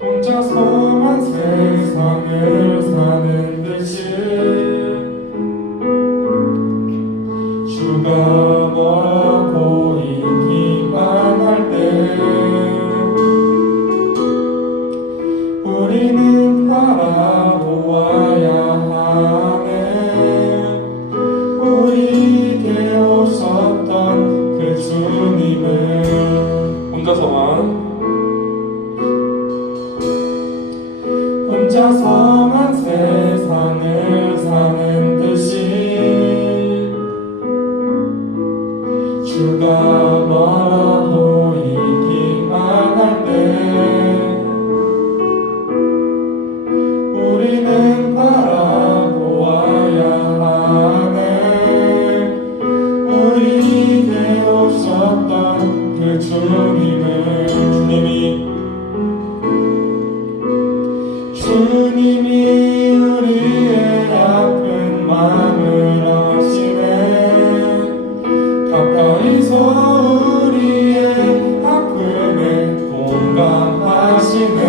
혼자서만 세상을 사는 듯이 주가 멀어 보이기만 할 때 우리는 바라보아야 하네. 우리에게 오셨던 그 주님을 혼자서만 세상을 사는 듯이 주가 멀어 보이기만 할 때 우리는 바라보아야 하네. 우리에게 오셨던 그 주님을 주님이 우리의 아픈 마음을 아시네. 가까이서 우리의 아픔에 공감하시네.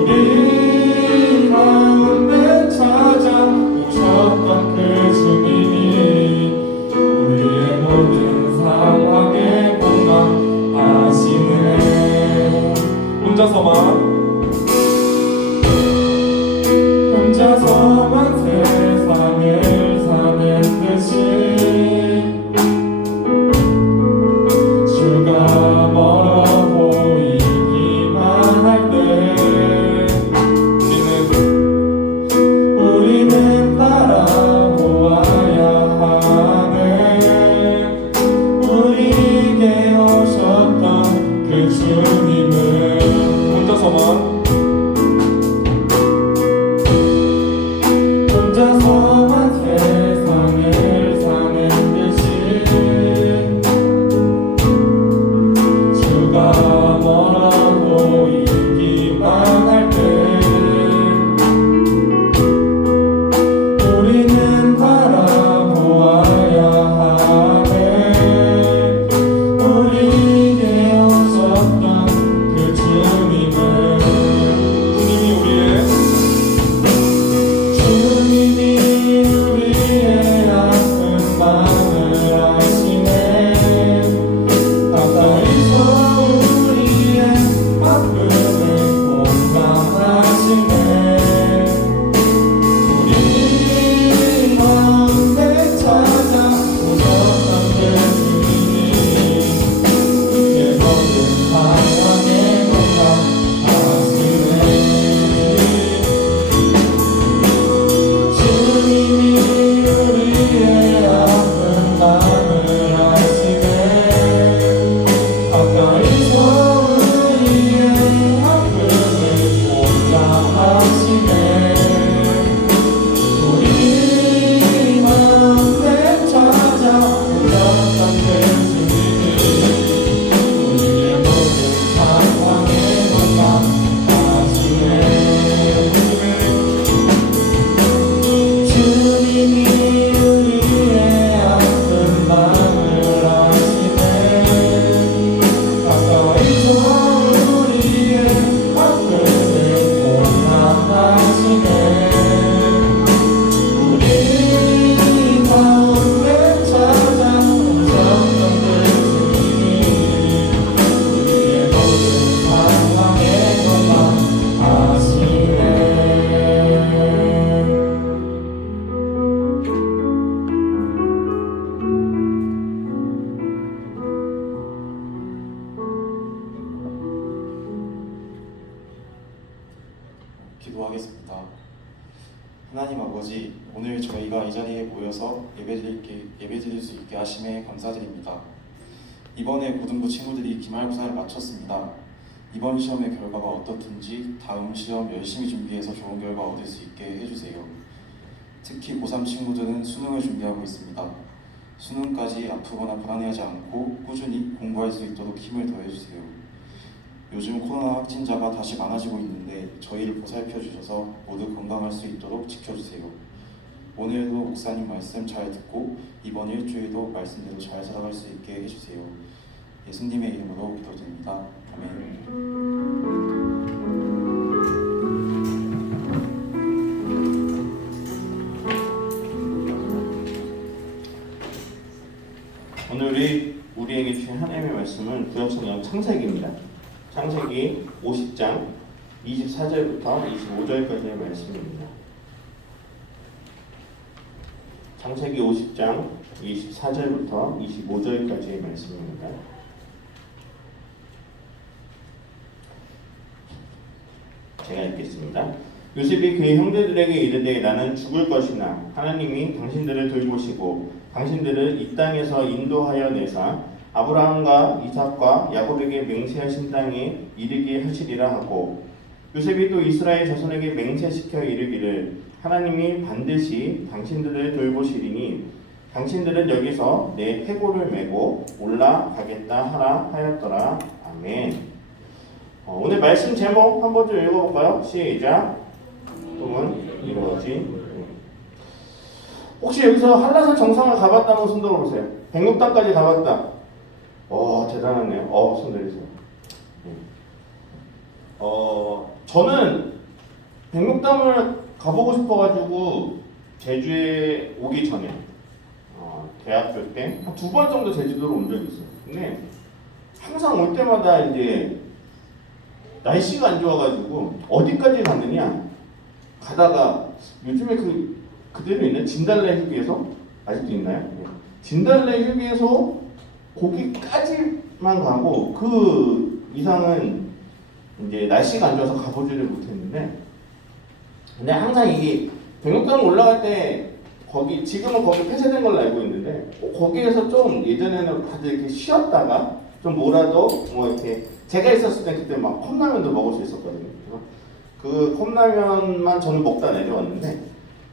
우리 가운데 찾아오셨던 그 주님이 우리의 모든 상황에 공감하시네. 혼자서만 세상을 사는 듯이 주가 멀어 보이기만 할 때 우리는 바라보아야 하네. 우리에게 오셨던 그 주님을 혼자서만 세상을 사는 듯이 주가 멀어 보이기만 할 때 우리는 바라보아야 하네. 우리에게 오셨던 그 주님을 기도하겠습니다. 하나님 아버지, 오늘 저희가 이 자리에 모여서 예배드릴 수 있게 하심에 감사드립니다. 이번에 고등부 친구들이 기말고사를 마쳤습니다. 이번 시험의 결과가 어떻든지 다음 시험 열심히 준비해서 좋은 결과 얻을 수 있게 해주세요. 특히 고3 친구들은 수능을 준비하고 있습니다. 수능까지 아프거나 불안해하지 않고 꾸준히 공부할 수 있도록 힘을 더해주세요. 요즘 코로나 확진자가 다시 많아지고 있는데 저희를 보살펴 주셔서 모두 건강할 수 있도록 지켜주세요. 오늘도 목사님 말씀 잘 듣고 이번 일주일도 말씀대로 잘 살아갈 수 있게 해주세요. 예수님의 이름으로 기도드립니다. 아멘. 오늘 우리에게 주신 하나님의 말씀은 구약성경 창세기입니다. 창세기 50장 24절부터 25절까지의 말씀입니다. 창세기 50장 24절부터 25절까지의 말씀입니다. 제가 읽겠습니다. 요셉이 그의 형제들에게 이르되 나는 죽을 것이나 하나님이 당신들을 돌보시고 당신들을 이 땅에서 인도하여 내사 아브라함과 이삭과 야곱에게 맹세하신 땅에 이르게 하시리라 하고, 요셉이 또 이스라엘 자손에게 맹세시켜 이르기를 하나님이 반드시 당신들을 돌보시리니 당신들은 여기서 내 해골을 메고 올라가겠다 하라 하였더라. 아멘. 오늘 말씀 제목 한번 좀 읽어볼까요? 시작. 꿈은 이루어진. 혹시 여기서 한라산 정상을 가봤다면 손 들어보세요. 백록당까지 가봤다. 대단하네요. 손 들으세요. 저는 백록당을 가보고 싶어가지고 제주에 오기 전에 대학교 때 한 2번 정도 제주도로 온 적이 있어요. 근데 항상 올 때마다 이제 날씨가 안 좋아가지고 어디까지 갔느냐 가다가 요즘에 그대로 있는 진달래 휴게소 아직도 있나요? 진달래 휴게소 거기까지만 가고 그 이상은 이제 날씨가 안 좋아서 가보지를 못했는데, 근데 항상 이게 백록당 올라갈 때 지금은 거기 폐쇄된 걸로 알고 있는데 거기에서 좀 예전에는 다들 이렇게 쉬었다가 좀 뭐라도 이렇게 제가 있었을 때 그때 막 컵라면도 먹을 수 있었거든요. 그 컵라면만 저는 먹다 내려왔는데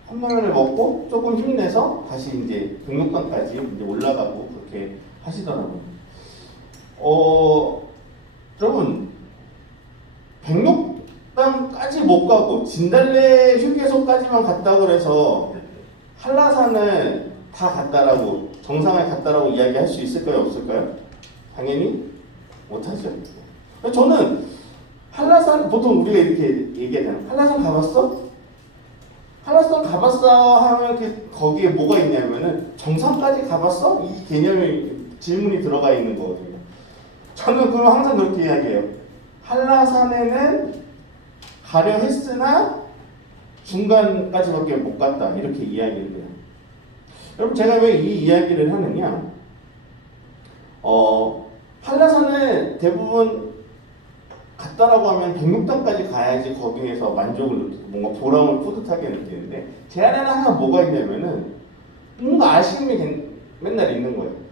컵라면을 먹고 조금 힘내서 다시 이제 백록당까지 이제 올라가고 그렇게 하시더라고요. 여러분 백록당까지 못 가고 진달래 휴게소까지만 갔다고 해서 한라산을 다 갔다라고 정상을 갔다라고 이야기할 수 있을까요? 없을까요? 당연히 못하죠. 저는 한라산 보통 우리가 이렇게 얘기하잖아요. 한라산 가봤어? 한라산 가봤어 하면 거기에 뭐가 있냐면은 정상까지 가봤어? 이 개념의 질문이 들어가 있는 거거든요. 저는 그럼 항상 그렇게 이야기해요. 한라산에는 가려 했으나 중간까지밖에 못 갔다 이렇게 이야기를 해요. 여러분 제가 왜 이 이야기를 하느냐? 한라산을 대부분 갔다라고 하면 백록당까지 가야지 거기에서 만족을 느끼고 뭔가 보람을 뿌듯하게 느끼는데 제 안에는 항상 뭐가 있냐면은 뭔가 아쉬움이 맨날 있는 거예요.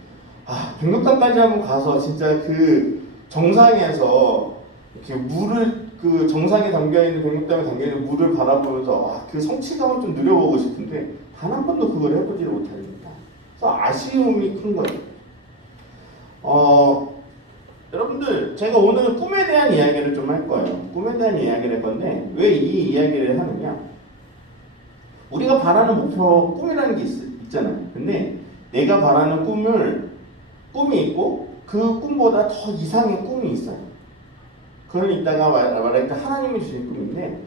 백록당까지 한번 가서 진짜 그 정상에서 이렇게 물을 그 정상에 담겨있는 백록당에 담겨있는 물을 바라보면서 그 성취감을 좀 누려보고 싶은데 단 한 번도 그걸 해보지를 못합니다. 그래서 아쉬움이 큰 거예요. 여러분들 제가 오늘은 꿈에 대한 이야기를 좀 할 거예요. 꿈에 대한 이야기를 할 건데 왜 이 이야기를 하느냐? 우리가 바라는 목표 꿈이라는 게 있잖아요. 근데 내가 바라는 꿈이 있고 그 꿈보다 더 이상의 꿈이 있어요. 그걸 이따가 말할 때 하나님이 주신 꿈인데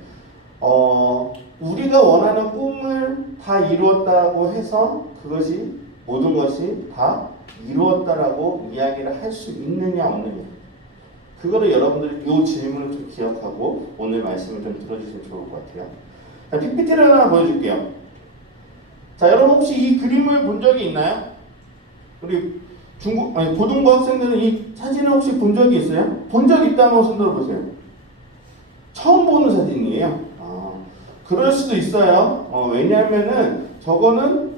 우리가 원하는 꿈을 다 이루었다고 해서 그것이 모든 것이 다 이루었다라고 이야기를 할 수 있느냐 없느냐, 그거를 여러분들이 이 질문을 좀 기억하고 오늘 말씀을 좀 들어주시면 좋을 것 같아요. 자, PPT를 하나 보여줄게요. 자, 여러분 혹시 이 그림을 본 적이 있나요? 우리 고등부 학생들은 이 사진을 혹시 본 적이 있어요? 본 적 있다면 손 들어보세요. 처음 보는 사진이에요. 그럴 수도 있어요. 왜냐하면은 저거는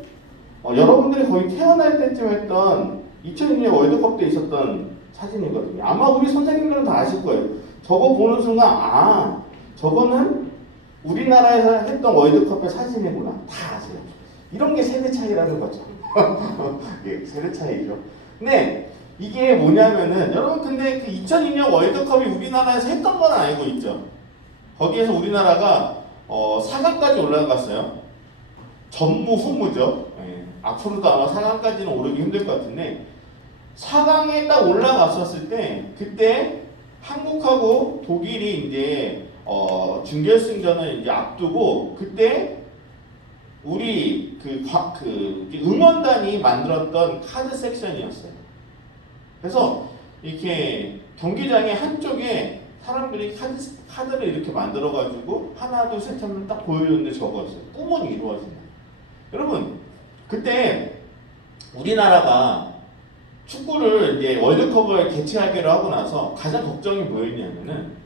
여러분들이 거의 태어날 때쯤 했던 2002년 월드컵 때 있었던 사진이거든요. 아마 우리 선생님들은 다 아실 거예요. 저거 보는 순간 저거는 우리나라에서 했던 월드컵의 사진이구나. 다 아세요. 이런 게 세대 차이라는 거죠. 예, 세대 차이죠. 근데 이게 뭐냐면은 여러분 근데 그 2002년 월드컵이 우리나라에서 했던 건 알고 있죠. 거기에서 우리나라가 4강까지 올라갔어요. 전무후무죠. 예, 앞으로도 아마 4강까지는 오르기 힘들 것 같은데 4강에 딱 올라갔었을 때 그때 한국하고 독일이 이제 준결승전을 이제 앞두고 그때 우리 그 응원단이 만들었던 카드 섹션이었어요. 그래서 이렇게 경기장의 한쪽에 사람들이 카드를 이렇게 만들어가지고 하나 둘 셋 하면 딱 보여주는데 적었어요. 꿈은 이루어진다. 여러분 그때 우리나라가 축구를 이제 월드컵을 개최하기로 하고 나서 가장 걱정이 뭐였냐면은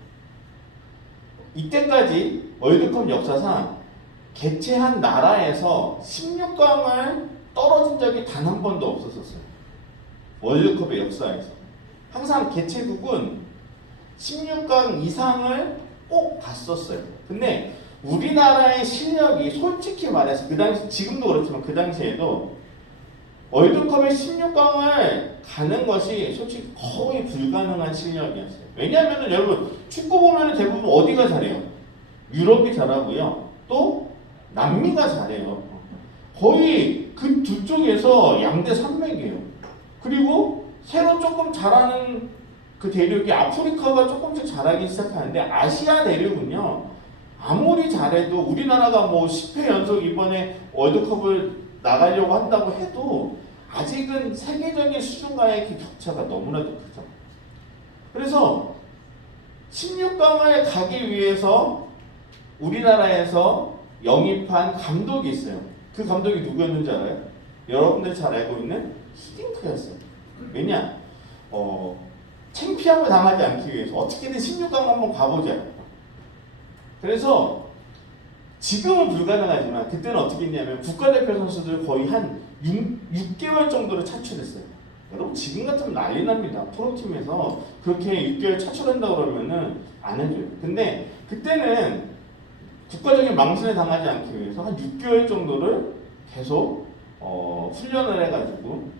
이때까지 월드컵 역사상 개최한 나라에서 16강을 떨어진 적이 단 한 번도 없었었어요. 월드컵의 역사에서 항상 개최국은 16강 이상을 꼭 갔었어요. 근데 우리나라의 실력이 솔직히 말해서 그 당시 지금도 그렇지만 그 당시에도 월드컵의 16강을 가는 것이 솔직히 거의 불가능한 실력이었어요. 왜냐하면 여러분 축구 보면 대부분 어디가 잘해요? 유럽이 잘하고요. 또 남미가 잘해요. 거의 그 두 쪽에서 양대 산맥이에요. 그리고 새로 조금 잘하는 그 대륙이 아프리카가 조금씩 잘하기 시작하는데 아시아 대륙은요. 아무리 잘해도 우리나라가 뭐 10회 연속 이번에 월드컵을 나가려고 한다고 해도 아직은 세계적인 수준과의 그 격차가 너무나도 크죠. 그래서 16강을 가기 위해서 우리나라에서 영입한 감독이 있어요. 그 감독이 누구였는지 알아요? 여러분들 잘 알고 있는 히딩크였어요. 왜냐? 창피함을 당하지 않기 위해서 어떻게든 16강 한번 가보자. 그래서 지금은 불가능하지만 그때는 어떻게 했냐면 국가대표 선수들 거의 한 6개월 정도를 차출했어요. 여러분 지금 같으면 난리 납니다. 프로팀에서 그렇게 6개월 차출한다 그러면은 안 해줘요. 근데 그때는 국가적인 망신을 당하지 않기 위해서 한 6개월 정도를 계속 훈련을 해가지고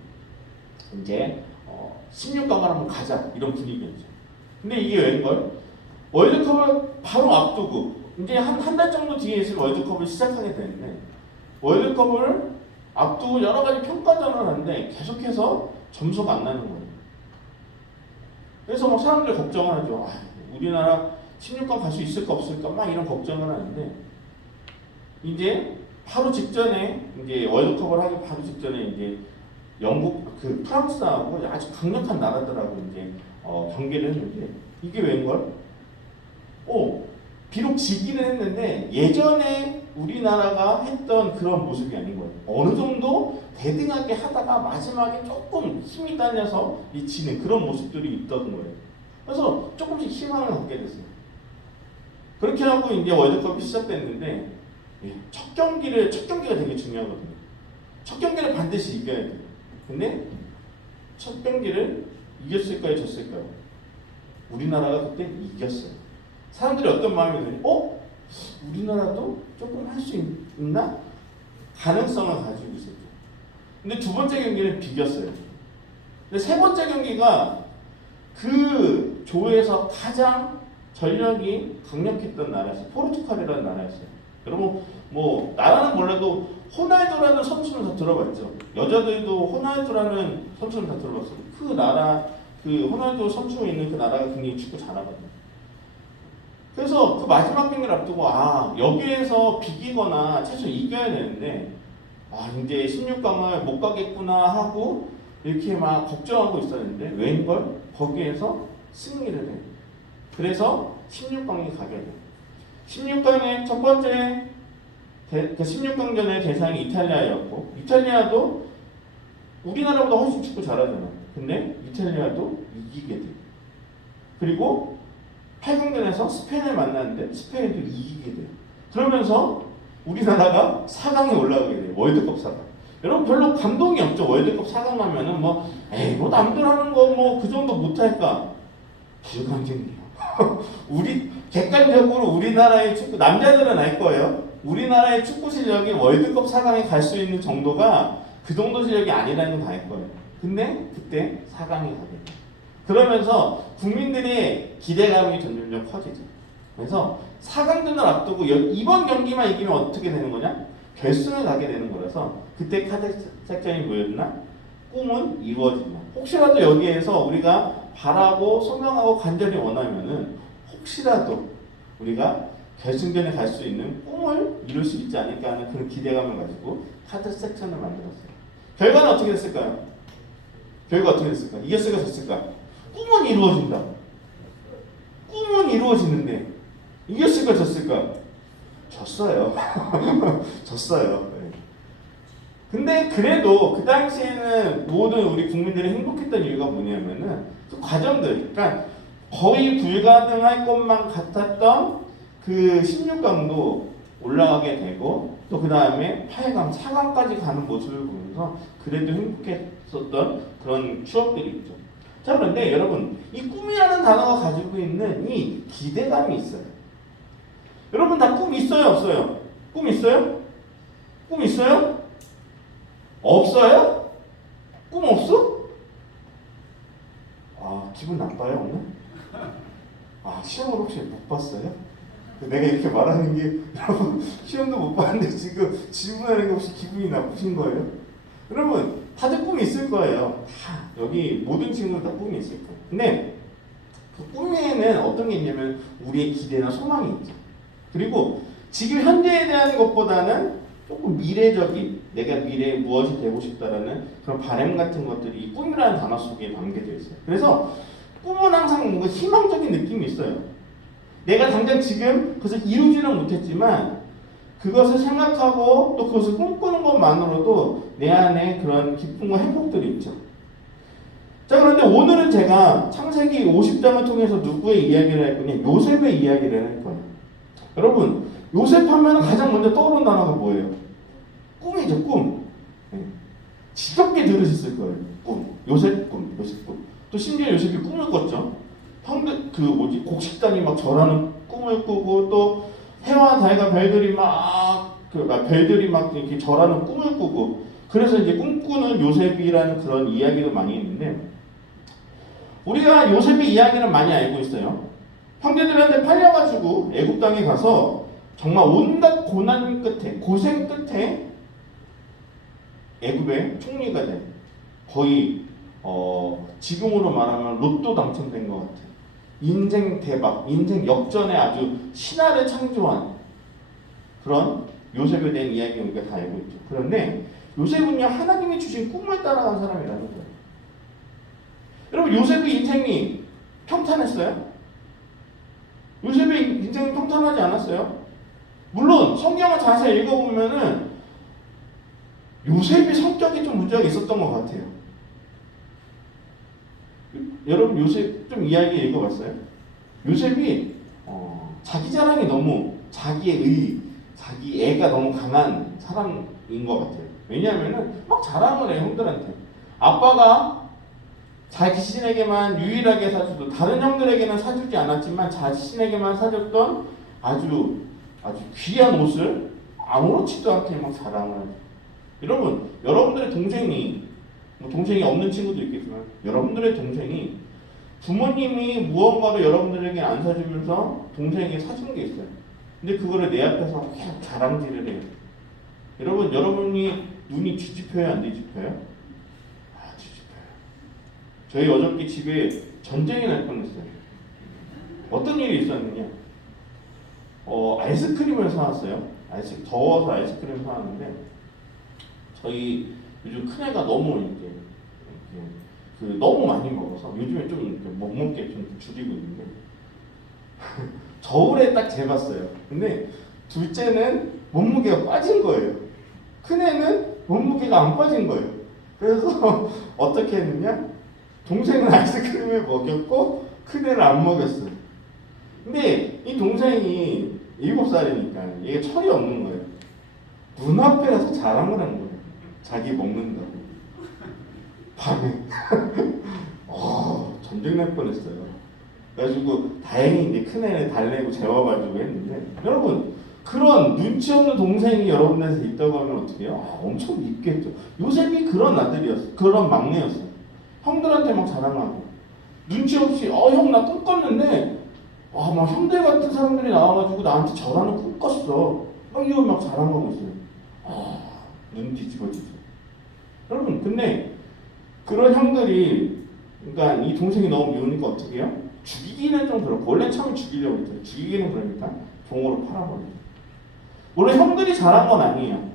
이제 16강을 한번 가자 이런 분위기였죠. 근데 이게 웬걸? 월드컵을 바로 앞두고 이제 한 달 정도 뒤에 있을 월드컵을 시작하게 되는데 월드컵을 앞두고 여러 가지 평가전을 하는데 계속해서 점수가 안 나는 거예요. 그래서 막 사람들이 걱정을 하죠. 우리나라 16강 갈 수 있을까 없을까 막 이런 걱정을 하는데 이제 바로 직전에 이제 월드컵을 하기 바로 직전에 이제 영국 그 프랑스하고 아주 강력한 나라들하고 이제 경기를 했는데 이게 웬걸? 비록 지기는 했는데 예전에 우리나라가 했던 그런 모습이 아닌 거예요. 어느 정도 대등하게 하다가 마지막에 조금 힘이 딸려서 지는 그런 모습들이 있던 거예요. 그래서 조금씩 희망을 갖게 됐어요. 그렇게 하고 이제 월드컵이 시작됐는데 첫 경기가 되게 중요하거든요. 첫 경기를 반드시 이겨야 돼요. 근데 첫 경기를 이겼을까요, 졌을까요? 우리나라가 그때 이겼어요. 사람들이 어떤 마음이 드니? 우리나라도 조금 할 수 있나? 가능성을 가지고 있었죠. 근데 두 번째 경기는 비겼어요. 근데 세 번째 경기가 그 조에서 가장 전력이 강력했던 나라였어요. 포르투갈이라는 나라였어요. 여러분 뭐 나라는 몰라도 호날두라는 선수는 다 들어봤죠. 여자들도 호날두라는 선수는 다 들어봤어요. 그 나라 그 호날두 선수 있는 그 나라가 굉장히 축구 잘하거든요. 그래서 그 마지막 경기를 앞두고 여기에서 비기거나 최소 이겨야 되는데 이제 16강을 못 가겠구나 하고 이렇게 막 걱정하고 있었는데 웬걸 거기에서 승리를 해요. 그래서 16강에 가게 돼요. 16강의 첫 번째 그 16강전의 대상이 이탈리아였고 이탈리아도 우리나라보다 훨씬 축구 잘하잖아요. 근데 이탈리아도 이기게 돼요. 그리고 8강전에서 스페인을 만났는데 스페인도 이기게 돼요. 그러면서 우리나라가 4강에 올라가게 돼요. 월드컵 4강. 여러분 별로 감동이 없죠. 월드컵 4강 가면은 뭐 남들 하는 거 뭐 그 정도 못할까? 불가능해요. 우리 객관적으로 우리나라의 축구 남자들은 알 거예요. 우리나라의 축구 실력이 월드컵 4강에 갈 수 있는 정도가 그 정도 실력이 아니라는 건 다 알 거예요. 근데 그때 4강에 가게 돼. 그러면서 국민들의 기대감이 점점 커지죠. 그래서 4강전을 앞두고 이번 경기만 이기면 어떻게 되는 거냐? 결승을 가게 되는 거라서 그때 카드 작전이 뭐였나? 꿈은 이루어진다. 혹시라도 여기에서 우리가 바라고 소명하고 간절히 원하면은 혹시라도 우리가 결승전에 갈 수 있는 꿈을 이룰 수 있지 않을까 하는 그런 기대감을 가지고 카드 섹션을 만들었어요. 결과는 어떻게 됐을까요? 결과 어떻게 됐을까? 이겼을까 졌을까? 꿈은 이루어진다. 꿈은 이루어지는데 이겼을까 졌을까? 졌어요. 졌어요. 네. 근데 그래도 그 당시에는 모든 우리 국민들이 행복했던 이유가 뭐냐면은 그 과정들, 그러니까 거의 불가능할 것만 같았던 그 16강도 올라가게 되고 또 그 다음에 8강, 4강까지 가는 모습을 보면서 그래도 행복했었던 그런 추억들이 있죠. 자, 그런데 여러분, 이 꿈이라는 단어가 가지고 있는 이 기대감이 있어요. 여러분 다 꿈 있어요, 없어요? 꿈 있어요? 꿈 있어요? 없어요? 꿈 없어? 아, 기분 나빠요, 오늘? 아, 시험을 혹시 못 봤어요? 내가 이렇게 말하는 게 여러분 시험도 못 봤는데 지금 질문하는 게 혹시 기분이 나쁘신 거예요? 여러분 다들 꿈이 있을 거예요. 다 여기 모든 친구들 다 꿈이 있을 거예요. 근데 그 꿈에는 어떤 게 있냐면 우리의 기대나 소망이 있죠. 그리고 지금 현재에 대한 것보다는 조금 미래적인 내가 미래에 무엇이 되고 싶다라는 그런 바람 같은 것들이 이 꿈이라는 단어 속에 담겨져 있어요. 그래서 꿈은 항상 뭔가 희망적인 느낌이 있어요. 내가 당장 지금 그것을 이루지는 못했지만 그것을 생각하고 또 그것을 꿈꾸는 것만으로도 내 안에 그런 기쁨과 행복들이 있죠. 자, 그런데 오늘은 제가 창세기 50장을 통해서 누구의 이야기를 할 거냐? 요셉의 이야기를 할 거예요. 여러분, 요셉 하면 가장 먼저 떠오르는 단어가 뭐예요? 꿈이죠, 꿈. 네. 지겹게 들으셨을 거예요. 꿈. 요셉 꿈, 요셉 꿈. 또 심지어 요셉이 꿈을 꿨죠. 곡식단이 막 절하는 꿈을 꾸고 또 해와 달과 별들이 별들이 막 이렇게 절하는 꿈을 꾸고 그래서 이제 꿈꾸는 요셉이라는 그런 이야기도 많이 있는데 우리가 요셉의 이야기는 많이 알고 있어요. 형제들한테 팔려가지고 애굽 땅에 가서 정말 온갖 고난 끝에 고생 끝에 애굽의 총리가 된 거의 지금으로 말하면 로또 당첨된 것 같아요. 인생 대박, 인생 역전에 아주 신화를 창조한 그런 요셉에 대한 이야기 우리가 다 알고 있죠. 그런데 요셉은요 하나님이 주신 꿈을 따라간 사람이라는 거예요. 여러분 요셉의 인생이 평탄했어요? 요셉의 인생이 평탄하지 않았어요? 물론 성경을 자세히 읽어보면은 요셉의 성격이 좀 문제가 있었던 것 같아요. 여러분 요셉 좀 이야기 읽어봤어요? 요셉이 자기 자랑이 너무 자기 애가 너무 강한 사람인 것 같아요. 왜냐하면은 막 자랑을 해 형들한테. 아빠가 자신에게만 유일하게 사주고 다른 형들에게는 사주지 않았지만 자신에게만 사줬던 아주 귀한 옷을 아무렇지도 않게 막 자랑을 하죠. 여러분, 여러분들의 동생이 동생이 없는 친구도 있겠지만 여러분들의 동생이 부모님이 무언가를 여러분들에게 안 사주면서 동생에게 사준 게 있어요. 근데 그거를 내 앞에서 계속 자랑질을 해요. 여러분, 여러분이 눈이 뒤집혀요, 안 뒤집혀요? 아, 뒤집혀요. 저희 어저께 집에 전쟁이 날 뻔했어요. 어떤 일이 있었느냐? 아이스크림을 사왔어요. 더워서 아이스크림을 사왔는데 저희 요즘 큰애가 너무 이제 너무 많이 먹어서 요즘에 좀 못 먹게 좀 줄이고 있는데 저울에 딱 재봤어요. 근데 둘째는 몸무게가 빠진 거예요. 큰애는 몸무게가 안 빠진 거예요. 그래서 어떻게 했느냐? 동생은 아이스크림을 먹였고 큰애를 안 먹였어요. 근데 이 동생이 7살이니까 얘가 철이 없는 거예요. 눈앞에 가서 자랑을 한 거예요. 자기 먹는다고. 밤에 전쟁 날 뻔했어요. 그래가지고 다행히 이제 큰 애를 달래고 재워가지고 했는데 여러분 그런 눈치 없는 동생이 여러분한테 있다고 하면 어떻게 해요? 아, 엄청 밉겠죠. 요셉이 그런 아들이었어. 그런 막내였어. 형들한테 막 자랑하고 눈치 없이 형 나 꿈꿨는데 막 형들 같은 사람들이 나와가지고 나한테 절하는 꿈 꿨어. 막 이걸 막 자랑하고 있어요. 눈 뒤집어지죠. 여러분 근데 그런 형들이 그러니까 이 동생이 너무 미우니까 어떻게 해요? 죽이기는 좀 그렇고 원래 처음에 죽이려고 했잖아요. 죽이기는 그러니까 종으로 팔아버려요. 원래 형들이 잘한 건 아니에요.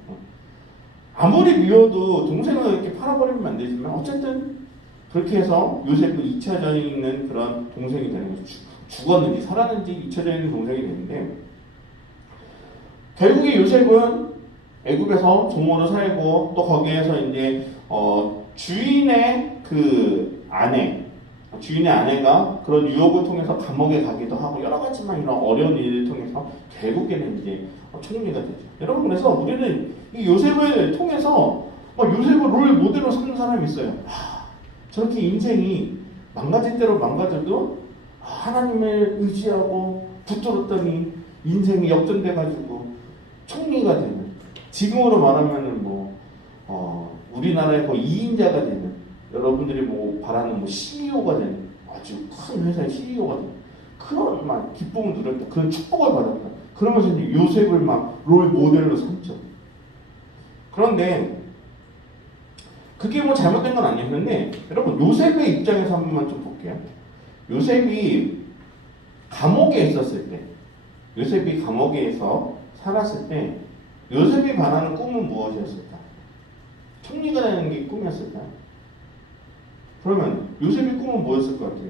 아무리 미워도 동생을 이렇게 팔아버리면 안 되지만 어쨌든 그렇게 해서 요셉은 잊혀져 있는 그런 동생이 되는 거죠. 죽었는지 살았는지 잊혀져 있는 동생이 되는데 결국에 요셉은 애굽에서 종으로 살고 또 거기에서 이제 주인의 그 주인의 아내가 그런 유혹을 통해서 감옥에 가기도 하고 여러 가지만 이런 어려운 일을 통해서 결국에는 이제 총리가 되죠. 여러분 그래서 우리는 이 요셉을 통해서 요셉을 롤 모델로 삼는 사람이 있어요. 저렇게 인생이 망가질 대로 망가져도 하나님을 의지하고 붙들었더니 인생이 역전돼가지고 총리가 되는 지금으로 말하면은 우리나라의 거의 2인자가 되는 여러분들이 바라는 CEO가 되는 아주 큰 회사의 CEO가 되는 그런 막 기쁨을 누렸다 그런 축복을 받았다 그러면서 이제 요셉을 막 롤 모델로 삼죠. 그런데 그게 잘못된 건 아니에요. 그런데 여러분 요셉의 입장에서 한 번만 좀 볼게요. 요셉이 감옥에 있었을 때 요셉이 감옥에서 살았을 때 요셉이 바라는 꿈은 무엇이었을까? 총리가 되는 게 꿈이었을까요? 그러면 요셉의 꿈은 뭐였을 것 같아요?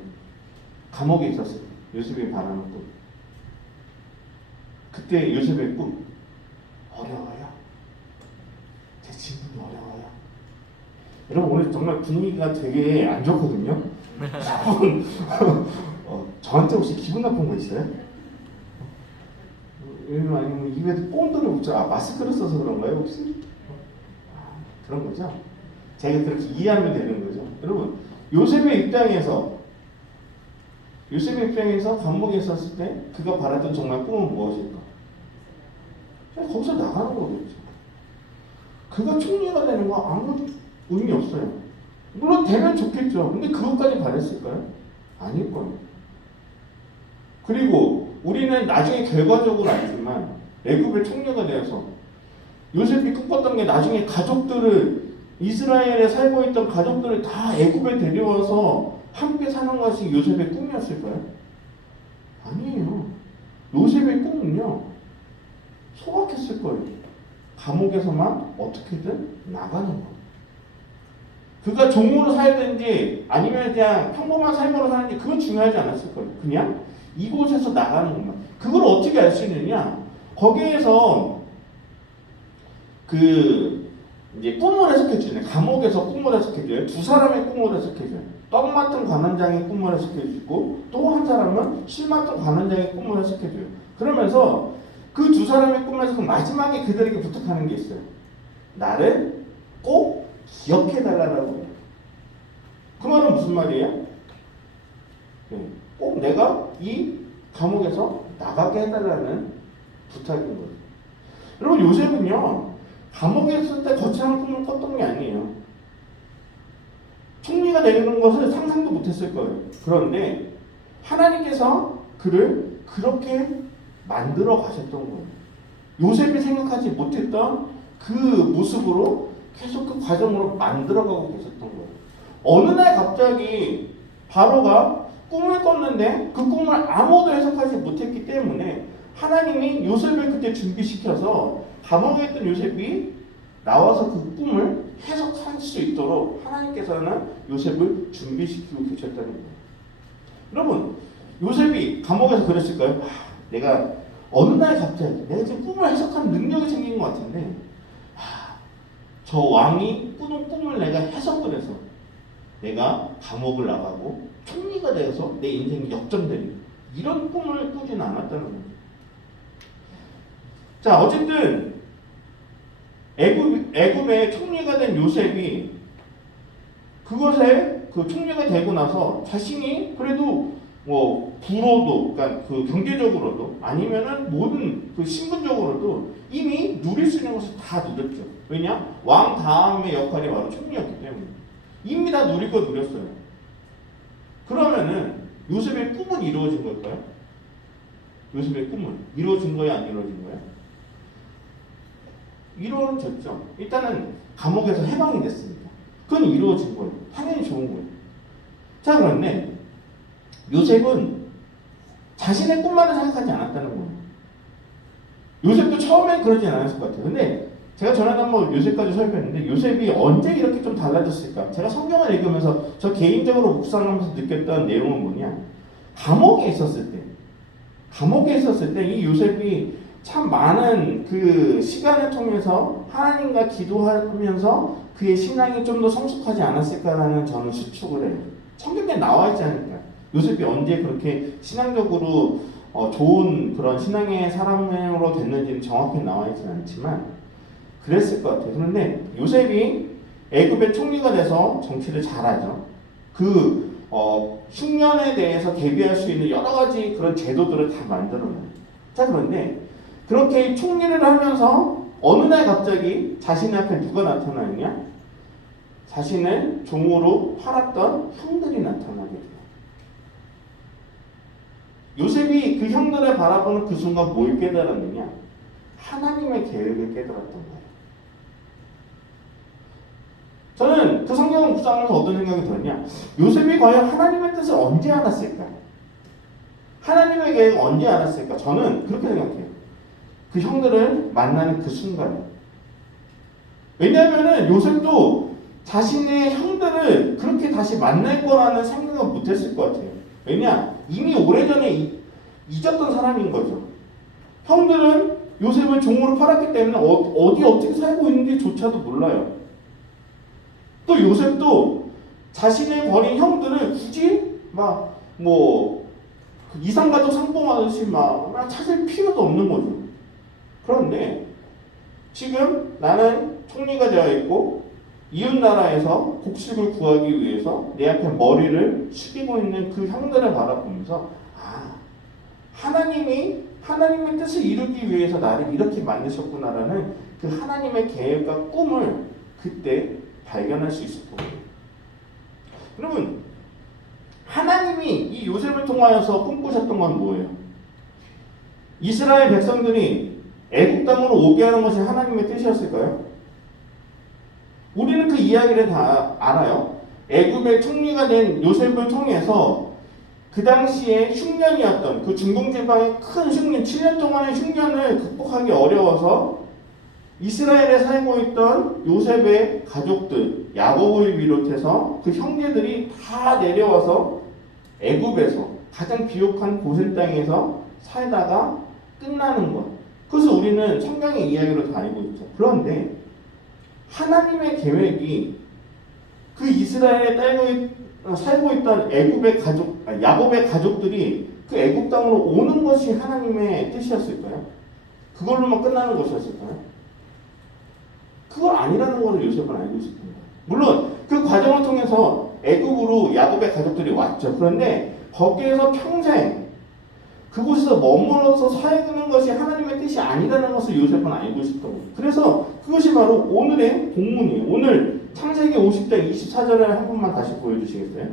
감옥에 있었을 때 요셉이 바라는 꿈. 그때 요셉의 꿈 어려워요. 제 친구는 어려워요. 여러분 오늘 정말 분위기가 되게 안 좋거든요. 저한테 혹시 기분 나쁜 거 있어요? 아니면 입에 꼰대를 붙여 마스크를 써서 그런가요 혹시? 그런 거죠? 제가 그렇게 이해하면 되는 거죠. 여러분 요셉의 입장에서 감옥에 있었을 때 그가 바랐던 정말 꿈은 무엇일까? 그냥 거기서 나가는 거겠죠. 그가 총리가 되는 거 아무 의미 없어요. 물론 되면 좋겠죠. 근데 그것까지 바랬을까요? 아닐 거예요. 그리고 우리는 나중에 결과적으로 알지만 애굽의 총리가 되어서 요셉이 꿈꿨던 게 나중에 가족들을 이스라엘에 살고 있던 가족들을 다 애굽에 데려와서 함께 사는 것이 요셉의 꿈이었을까요? 아니에요. 요셉의 꿈은요 소박했을 거예요. 감옥에서만 어떻게든 나가는 거. 그가 종으로 살든지 아니면 그냥 평범한 삶으로 사는지 그건 중요하지 않았을 거예요. 그냥 이곳에서 나가는 것만. 그걸 어떻게 알 수 있느냐? 거기에서 이제 꿈을 해석해 주네. 감옥에서 꿈을 해석해 줘요. 두 사람의 꿈을 해석해 줘요. 떡 맡은 관원장의 꿈을 해석해 주고 또 한 사람은 실 맡은 관원장의 꿈을 해석해 줘요. 그러면서 그 두 사람의 꿈에서 마지막에 그들에게 부탁하는 게 있어요. 나를 꼭 기억해 달라고 해요. 그 말은 무슨 말이에요? 꼭 내가 이 감옥에서 나가게 해달라는 부탁인 거예요. 여러분 요셉은요 감옥에 있을 때 거창한 꿈을 꿨던 게 아니에요. 총리가 되는 것을 상상도 못했을 거예요. 그런데 하나님께서 그를 그렇게 만들어 가셨던 거예요. 요셉이 생각하지 못했던 그 모습으로 계속 그 과정으로 만들어가고 계셨던 거예요. 어느 날 갑자기 바로가 꿈을 꿨는데 그 꿈을 아무도 해석하지 못했기 때문에 하나님이 요셉을 그때 준비시켜서 감옥에 있던 요셉이 나와서 그 꿈을 해석할 수 있도록 하나님께서는 요셉을 준비시키고 계셨다는 거예요. 여러분 요셉이 감옥에서 그랬을까요? 내가 어느 날 갑자기 내가 지금 꿈을 해석하는 능력이 생긴 것 같은데 저 왕이 꾸는 꿈을 내가 해석을 해서 내가 감옥을 나가고 총리가 되어서 내 인생이 역전되는 이런 꿈을 꾸지는 않았다는 거예요. 자 어쨌든 애굽의 총리가 된 요셉이 그것에 그 총리가 되고 나서 자신이 그래도 뭐 부로도, 그러니까 그 경제적으로도 아니면은 모든 그 신분적으로도 이미 누릴 수 있는 것을 다 누렸죠. 왜냐? 왕 다음의 역할이 바로 총리였기 때문에 이미 다 누릴 거 누렸어요. 그러면은 요셉의 꿈은 이루어진 걸까요? 요셉의 꿈은 이루어진 거야, 안 이루어진 거야? 이루어졌죠. 일단은 감옥에서 해방이 됐습니다. 그건 이루어진 거예요. 당연히 좋은 거예요. 자, 그런데 요셉은 자신의 꿈만을 생각하지 않았다는 거예요. 요셉도 처음엔 그러진 않았을 것 같아요. 근데 제가 전에 한번 요셉까지 설명했는데 요셉이 언제 이렇게 좀 달라졌을까? 제가 성경을 읽으면서 저 개인적으로 묵상하면서 느꼈던 내용은 뭐냐? 감옥에 있었을 때 이 요셉이 참 많은 그 시간을 통해서 하나님과 기도하면서 그의 신앙이 좀 더 성숙하지 않았을까라는 저는 추측을 해요. 성경에 나와 있지 않을까? 요셉이 언제 그렇게 신앙적으로 좋은 그런 신앙의 사람으로 됐는지는 정확히 나와 있지는 않지만 그랬을 것 같아요. 그런데 요셉이 애굽의 총리가 돼서 정치를 잘하죠. 그 흉년에 대해서 대비할 수 있는 여러 가지 그런 제도들을 다 만들어놔요. 자, 그런데 그렇게 총리를 하면서 어느 날 갑자기 자신의 앞에 누가 나타나느냐? 자신을 종으로 팔았던 형들이 나타나게 돼요. 요셉이 그 형들을 바라보는 그 순간 뭘 깨달았느냐? 하나님의 계획을 깨달았던 거예요. 저는 그 성경을 묵상하면서 어떤 생각이 들었냐? 요셉이 과연 하나님의 뜻을 언제 알았을까? 하나님의 계획을 언제 알았을까? 저는 그렇게 생각해요. 그 형들을 만나는 그 순간에. 왜냐하면 요셉도 자신의 형들을 그렇게 다시 만날 거라는 생각을 못했을 것 같아요. 왜냐? 이미 오래전에 잊었던 사람인 거죠. 형들은 요셉을 종으로 팔았기 때문에 어떻게 살고 있는지조차도 몰라요. 또 요셉도 자신의 버린 형들을 굳이 이상가족 상봉하듯이 찾을 필요도 없는 거죠. 그런데 지금 나는 총리가 되어 있고 이웃 나라에서 곡식을 구하기 위해서 내 앞에 머리를 숙이고 있는 그 형들을 바라보면서 하나님의 뜻을 이루기 위해서 나를 이렇게 만드셨구나라는 그 하나님의 계획과 꿈을 그때 발견할 수 있었던 거예요. 여러분, 하나님이 이 요셉을 통하여서 꿈꾸셨던 건 뭐예요? 이스라엘 백성들이 애국 땅으로 오게 하는 것이 하나님의 뜻이었을까요? 우리는 그 이야기를 다 알아요. 애굽의 총리가 된 요셉을 통해서 그 당시에 흉년이었던 그 중동 지방의 큰 흉년, 7년 동안의 흉년을 극복하기 어려워서 이스라엘에 살고 있던 요셉의 가족들, 야곱을 비롯해서 그 형제들이 다 내려와서 애굽에서 가장 비옥한 고센 땅에서 살다가 끝나는 것. 그래서 우리는 성경의 이야기로 다 알고 있죠. 그런데 하나님의 계획이 그 이스라엘에 살고 있던 야곱의 가족들이 그 애굽 땅으로 오는 것이 하나님의 뜻이었을까요? 그걸로만 끝나는 것이었을까요? 그걸 아니라는 것을 요셉은 알고 있었던 거예요. 물론 그 과정을 통해서 애굽으로 야곱의 가족들이 왔죠. 그런데 거기에서 평생 그곳에서 머물러서 살는 것이 하나님의 뜻이 아니라는 것을 요셉은 알고 있었던 거예요. 그래서 그것이 바로 오늘의 본문이에요. 오늘 창세기 50장 24절을 한 번만 다시 보여주시겠어요?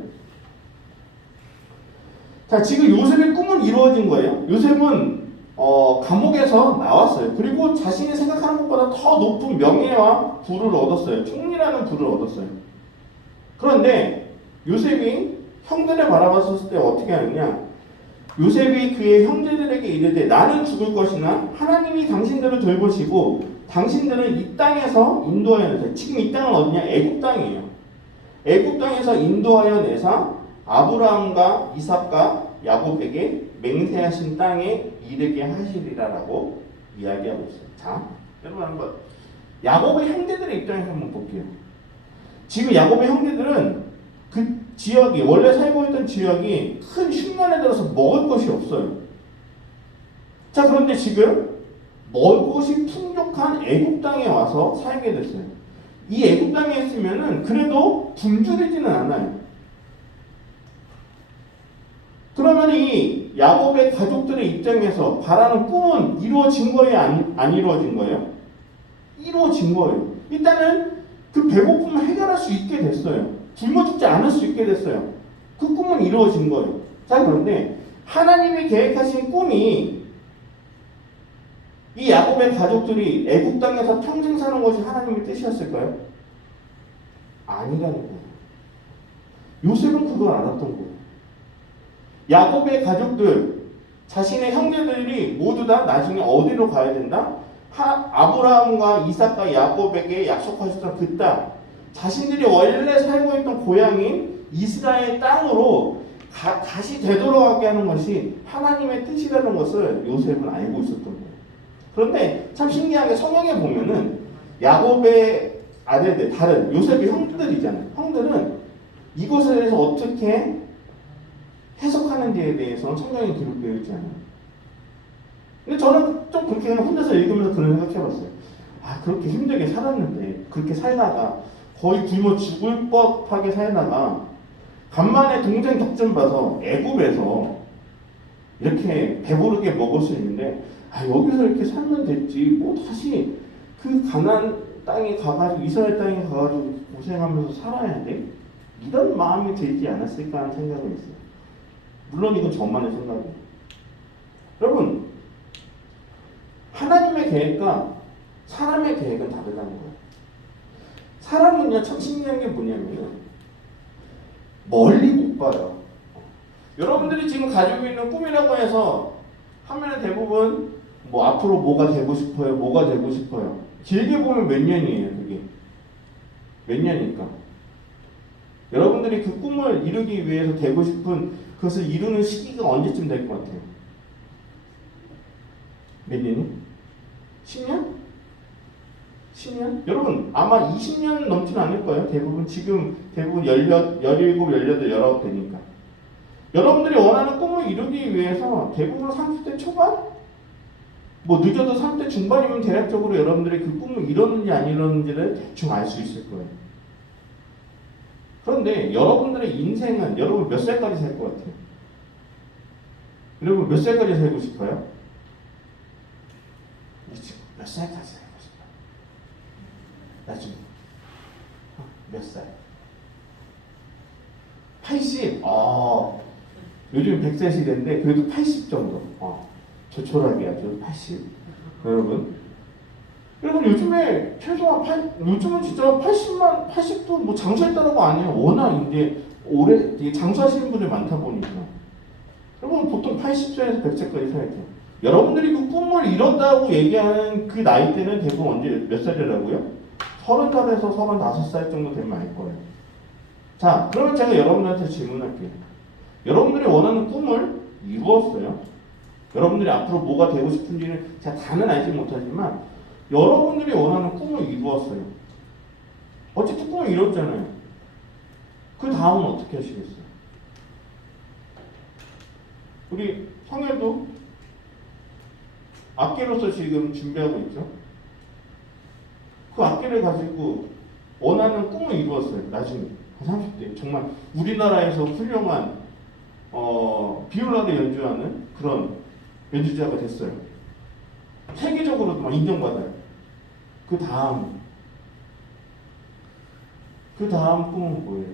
자, 지금 요셉의 꿈은 이루어진 거예요. 요셉은 감옥에서 나왔어요. 그리고 자신이 생각하는 것보다 더 높은 명예와 부를 얻었어요. 총리라는 부를 얻었어요. 그런데 요셉이 형들을 바라봤을 때 어떻게 하느냐? 요셉이 그의 형제들에게 이르되 나는 죽을 것이나 하나님이 당신들을 돌보시고 당신들은 이 땅에서 인도하여 내사. 지금 이 땅은 어디냐? 애굽 땅이에요. 애굽 땅에서 인도하여 내사 아브라함과 이삭과 야곱에게 맹세하신 땅에 이르게 하시리라라고 이야기하고 있어요. 자, 여러분 한번 야곱의 형제들의 입장에서 한번 볼게요. 지금 야곱의 형제들은 그 지역이 원래 살고 있던 지역이 큰 흉년에 들어서 먹을 것이 없어요. 자, 그런데 지금 먹을 것이 풍족한 애굽 땅에 와서 살게 됐어요. 이 애굽 땅에 있으면은 그래도 굶주리지는 않아요. 그러면 그러면 이 야곱의 가족들의 입장에서 바라는 꿈은 이루어진 거예요? 안 이루어진 거예요? 이루어진 거예요. 일단은 그 배고픔을 해결할 수 있게 됐어요. 굶어 죽지 않을 수 있게 됐어요. 그 꿈은 이루어진 거예요. 자, 그런데 하나님이 계획하신 꿈이 이 야곱의 가족들이 애굽 땅에서 평생 사는 것이 하나님의 뜻이었을까요? 아니라는 거예요. 요셉은 그걸 알았던 거예요. 야곱의 가족들, 자신의 형제들이 모두 다 나중에 어디로 가야 된다? 아브라함과 이삭과 야곱에게 약속하셨던 그 땅, 자신들이 원래 살고 있던 고향인 이스라엘 땅으로 다시 되돌아가게 하는 것이 하나님의 뜻이라는 것을 요셉은 알고 있었던 거예요. 그런데 참 신기한 게 성경에 보면은 야곱의 아들들, 다른 요셉의 형들이잖아요. 형들은 이것에 대해서 어떻게 해석하는지에 대해서는 성경에 기록되어 있지 않아요. 근데 저는 좀 그렇게 그냥 혼자서 읽으면서 그런 생각 해봤어요. 아, 그렇게 힘들게 살았는데, 그렇게 살다가 거의 굶어 죽을 법하게 살다가 간만에 동생 덕좀 봐서 애굽에서 이렇게 배부르게 먹을 수 있는데, 아, 여기서 이렇게 살면 됐지, 뭐 다시 그 가나안 땅에 가가지고 이스라엘 땅에 가가지고 고생하면서 살아야 돼? 이런 마음이 들지 않았을까 하는 생각을 했어요. 물론 이건 저만의 생각이에요. 여러분, 하나님의 계획과 사람의 계획은 다르다는 거예요. 사람은요, 참 신기한 게 뭐냐면은 멀리 못 봐요. 여러분들이 지금 가지고 있는 꿈이라고 해서 하면은 대부분 뭐 앞으로 뭐가 되고 싶어요, 뭐가 되고 싶어요. 길게 보면 몇 년이에요, 그게? 몇 년일까? 여러분들이 그 꿈을 이루기 위해서 되고 싶은 그것을 이루는 시기가 언제쯤 될 것 같아요? 몇 년이? 10년? 10년? 여러분 아마 20년 넘지는 않을 거예요. 대부분 지금 대부분 17, 18, 19 되니까. 여러분들이 원하는 꿈을 이루기 위해서 대부분 30대 초반? 뭐 늦어도 30대 중반이면 대략적으로 여러분들이 그 꿈을 이뤘는지 안 이뤘는지를 대충 알 수 있을 거예요. 그런데 여러분들의 인생은 여러분 몇 살까지 살 것 같아요? 여러분 몇 살까지 살고 싶어요? 몇 살까지 살고 싶어요? 나중에 몇 살? 80? 요즘 100세 시대인데 그래도 80 정도. 조촐하게 아주 80. 여러분 요즘에 최소한 요즘은 진짜 80도 뭐 장수에 따라고 아니에요. 워낙 이제 오래 되게 장수하시는 분들 많다 보니까. 여러분 보통 80세에서 100세까지 살죠. 여러분들이 그 꿈을 이뤘다고 얘기하는 그 나이 때는 대부분 언제 몇 살이라고요? 30살에서 35살 정도 되면 알 거예요. 자, 그러면 제가 여러분들한테 질문할게요. 여러분들이 원하는 꿈을 이루었어요? 여러분들이 앞으로 뭐가 되고 싶은지는 제가 다는 알지 못하지만 여러분들이 원하는 꿈을 이루었어요. 어쨌든 꿈을 이뤘잖아요. 그 다음은 어떻게 하시겠어요? 우리 성현도 악기로서 지금 준비하고 있죠. 그 악기를 가지고 원하는 꿈을 이루었어요. 나중에 30대 정말 우리나라에서 훌륭한 비올라를 연주하는 그런 연주자가 됐어요. 세계적으로도 막 인정받아요. 그 다음 꿈은 뭐예요?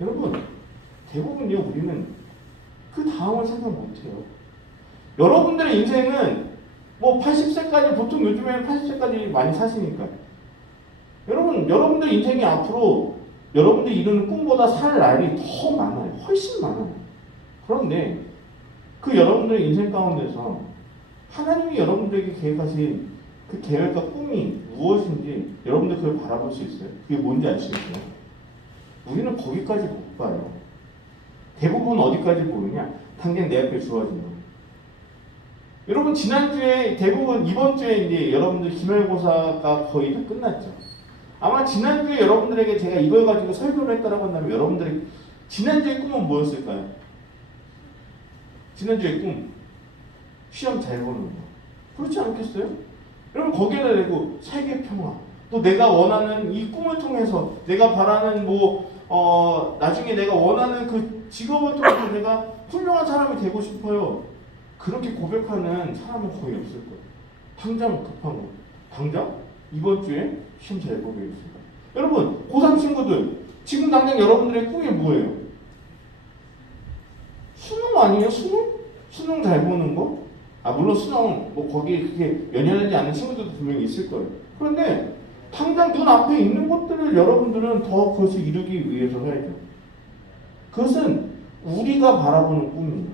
여러분 대부분요 우리는 그 다음을 생각 못해요. 여러분들의 인생은 뭐 80세까지 보통 요즘에는 80세까지 많이 사시니까 여러분들 인생이 앞으로 여러분들이 이루는 꿈보다 살 날이 더 많아요. 훨씬 많아요. 그런데 그 여러분들의 인생 가운데서 하나님이 여러분들에게 계획하신 그 계획과 꿈이 무엇인지 여러분들 그걸 바라볼 수 있어요? 그게 뭔지 아시겠어요? 우리는 거기까지 못 봐요. 대부분 어디까지 보느냐? 당장 내 앞에 주어진 거. 여러분 지난주에 대부분 이번 주에 이제 여러분들 기말고사가 거의 다 끝났죠. 아마 지난주에 여러분들에게 제가 이걸 가지고 설교를 했다라고 한다면 여러분들의 지난주의 꿈은 뭐였을까요? 지난주의 꿈 시험 잘 보는 거 그렇지 않겠어요? 여러분 거기에다 대고 세계 평화 또 내가 원하는 이 꿈을 통해서 내가 바라는 나중에 내가 원하는 그 직업을 통해서 내가 훌륭한 사람이 되고 싶어요. 그렇게 고백하는 사람은 거의 없을 거예요. 당장 급한 거. 당장 이번 주에 시험 잘 보겠습니다. 여러분 고3 친구들 지금 당장 여러분들의 꿈이 뭐예요? 수능 아니에요? 수능? 수능 잘 보는 거? 물론 수능 뭐 거기에 그렇게 연연하지 않는 친구들도 분명히 있을 거예요. 그런데 당장 눈앞에 있는 것들을 여러분들은 더 그것을 이루기 위해서 해야죠. 그것은 우리가 바라보는 꿈이에요.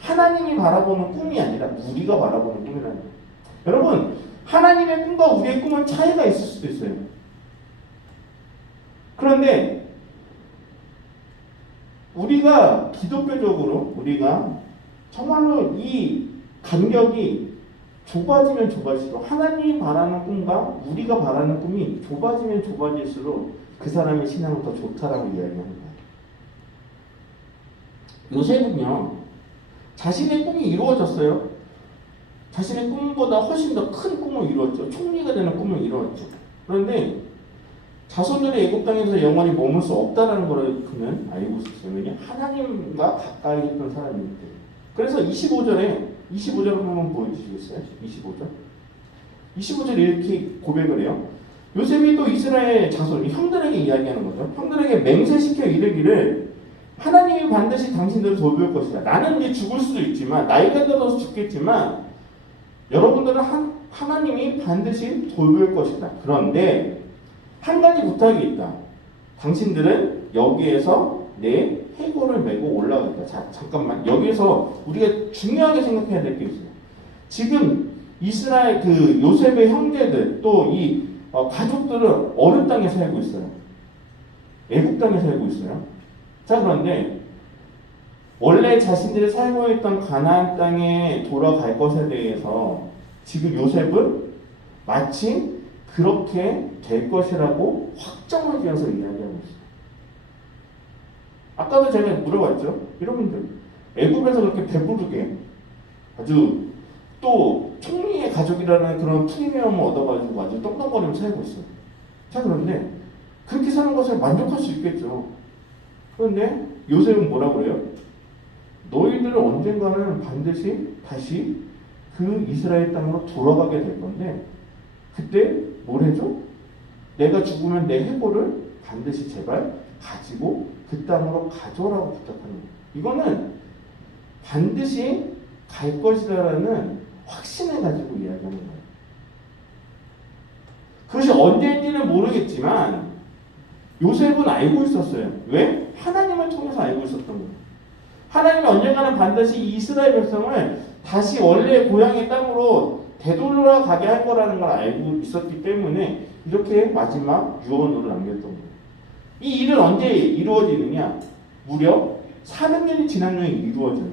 하나님이 바라보는 꿈이 아니라 우리가 바라보는 꿈이라는 거예요. 여러분 하나님의 꿈과 우리의 꿈은 차이가 있을 수도 있어요. 그런데 우리가 기독교적으로 우리가 정말로 이 간격이 좁아지면 좁아질수록 하나님이 바라는 꿈과 우리가 바라는 꿈이 좁아지면 좁아질수록 그 사람의 신앙은 더 좋다라고 이야기하는 거예요. 요셉은요 자신의 꿈이 이루어졌어요. 자신의 꿈보다 훨씬 더 큰 꿈을 이루었죠. 총리가 되는 꿈을 이루었죠. 그런데 자손들이 애굽 땅에서 영원히 머물 수 없다는 것을 그는 알고 있었어요. 왜냐? 하나님과 가까이 있던 사람이기 때문에. 그래서 25절을 한번 보여주시겠어요? 25절 이렇게 고백을 해요. 요셉이 또 이스라엘 자손, 형들에게 이야기하는 거죠. 형들에게 맹세시켜 이르기를 하나님이 반드시 당신들을 돌볼 것이다. 나는 이제 죽을 수도 있지만 나이가 들어서 죽겠지만 여러분들은 하나님이 반드시 돌볼 것이다. 그런데 한 가지 부탁이 있다. 당신들은 여기에서 내 해골을 메고 올라가겠다. 자, 잠깐만. 여기에서 우리가 중요하게 생각해야 될 게 있어요. 지금 이스라엘 그 요셉의 형제들 또 이 가족들은 어느 땅에 살고 있어요? 애굽 땅에 살고 있어요. 자, 그런데 원래 자신들이 살고 있던 가나안 땅에 돌아갈 것에 대해서 지금 요셉은 마치 그렇게 될 것이라고 확정을 지어서 이야기하고 있어요. 아까도 제가 물어봤죠. 여러분들 애굽에서 그렇게 배부르게 아주 또 총리의 가족이라는 그런 프리미엄을 얻어가지고 아주 떵떵거리면서 살고 있어요. 자, 그런데 그렇게 사는 것을 만족할 수 있겠죠. 그런데 요셉은 뭐라고 그래요? 너희들은 언젠가는 반드시 다시 그 이스라엘 땅으로 돌아가게 될 건데 그때 뭘 해줘? 내가 죽으면 내 해골을 반드시 제발 가지고 그 땅으로 가져오라고 부탁하는 거예요. 이거는 반드시 갈 것이라는 확신을 가지고 이야기하는 거예요. 그것이 언제인지는 모르겠지만 요셉은 알고 있었어요. 왜? 하나님을 통해서 알고 있었던 거예요. 하나님이 언젠가는 반드시 이스라엘 백성을 다시 원래의 고향의 땅으로 되돌아가게 할 거라는 걸 알고 있었기 때문에 이렇게 마지막 유언으로 남겼던 거예요. 이 일은 언제 이루어지느냐? 무려 400년이 지난 후에 이루어져요.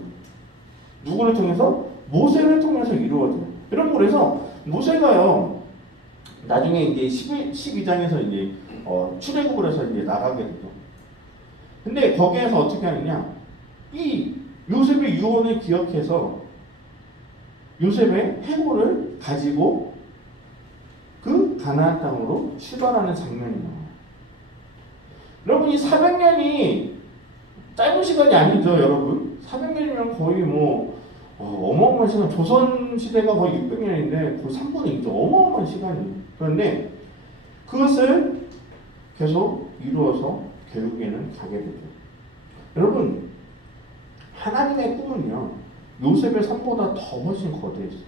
누구를 통해서? 모세를 통해서 이루어져요. 여러분 그래서 모세가요 나중에 이제 12장에서 이제 출애굽을 해서 이제 나가게 되죠. 근데 거기에서 어떻게 하느냐? 이 요셉의 유언을 기억해서 요셉의 해골을 가지고 그 가나안 땅으로 출발하는 장면이 나와요. 여러분 이 400년이 짧은 시간이 아니죠, 여러분. 400년이면 거의 어마어마한 시간. 조선 시대가 거의 600년인데 거의 3분의 2죠. 어마어마한 시간이에요. 그런데 그것을 계속 이루어서 결국에는 가게 되죠. 여러분 하나님의 꿈은요 요셉의 삶보다 더 훨씬 거대했어요.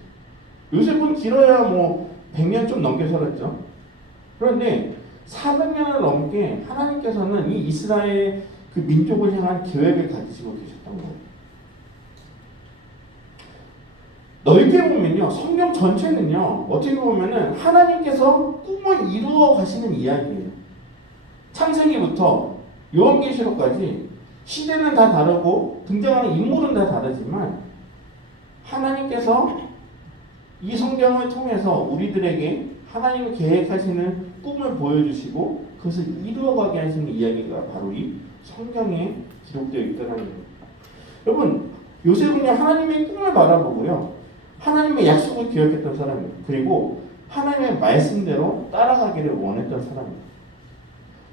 요셉은 길어야 100년 좀 넘게 살았죠. 그런데 400년을 넘게 하나님께서는 이 이스라엘 그 민족을 향한 계획을 가지시고 계셨던 거예요. 넓게 보면요 성경 전체는요 어떻게 보면은 하나님께서 꿈을 이루어 가시는 이야기예요. 창세기부터 요한계시록까지 시대는 다 다르고 등장하는 인물은 다 다르지만 하나님께서 이 성경을 통해서 우리들에게 하나님이 계획하시는 꿈을 보여주시고 그것을 이루어가게 하시는 이야기가 바로 이 성경에 기록되어 있다는 거예요. 여러분 요셉은요 하나님의 꿈을 바라보고요 하나님의 약속을 기억했던 사람이에요. 그리고 하나님의 말씀대로 따라가기를 원했던 사람이에요.